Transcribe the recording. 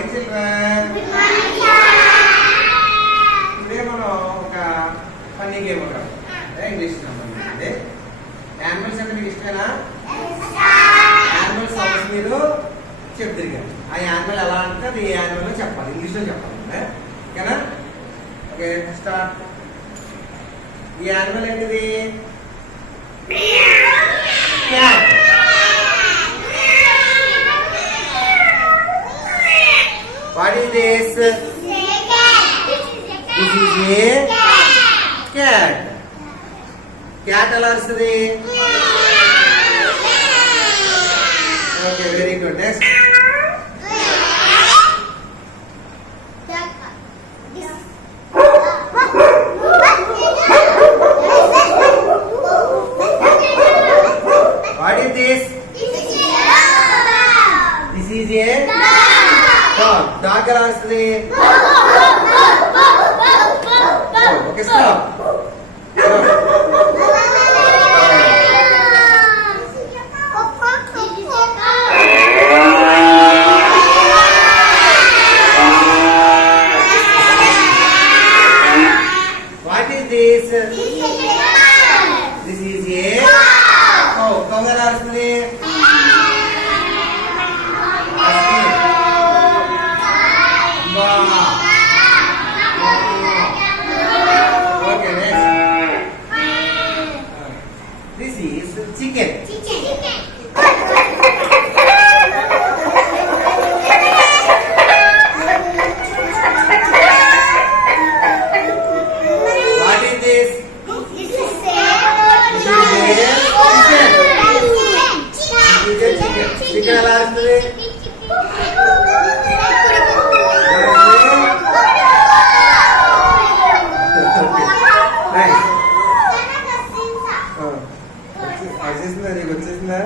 Morning children. ఇప్పుడే మనం ఒక ఫన్నీ గేమ్ ఉంటాం ఇంగ్లీష్ సంబంధించింది. యానిమల్స్ అంటే మీకు ఇష్టమేనా? యానిమల్ సౌండ్స్ మీరు చెప్తారు. ఆ యానిమల్ ఎలా అంటే అది ఏ యానిమల్ చెప్పాలి, ఇంగ్లీష్లో చెప్పాలి. ఓకేనా? Okay start. ఈ యానిమల్ ఏంటిది? Cat. What is this? This is a cat. Cat ఎలా వస్తుంది? Okay, very good. Next. What is this? This is a dog. Dog ఎలా వస్తుంది? Okay, stop. What is this? This is a cow. Cow ఎలా వస్తుంది? Okay, next. This is chicken. What is this? This is a chicken. Chicken ఎలా వస్తుంది? వచ్చేసిందా? నీకు వచ్చేసిందా?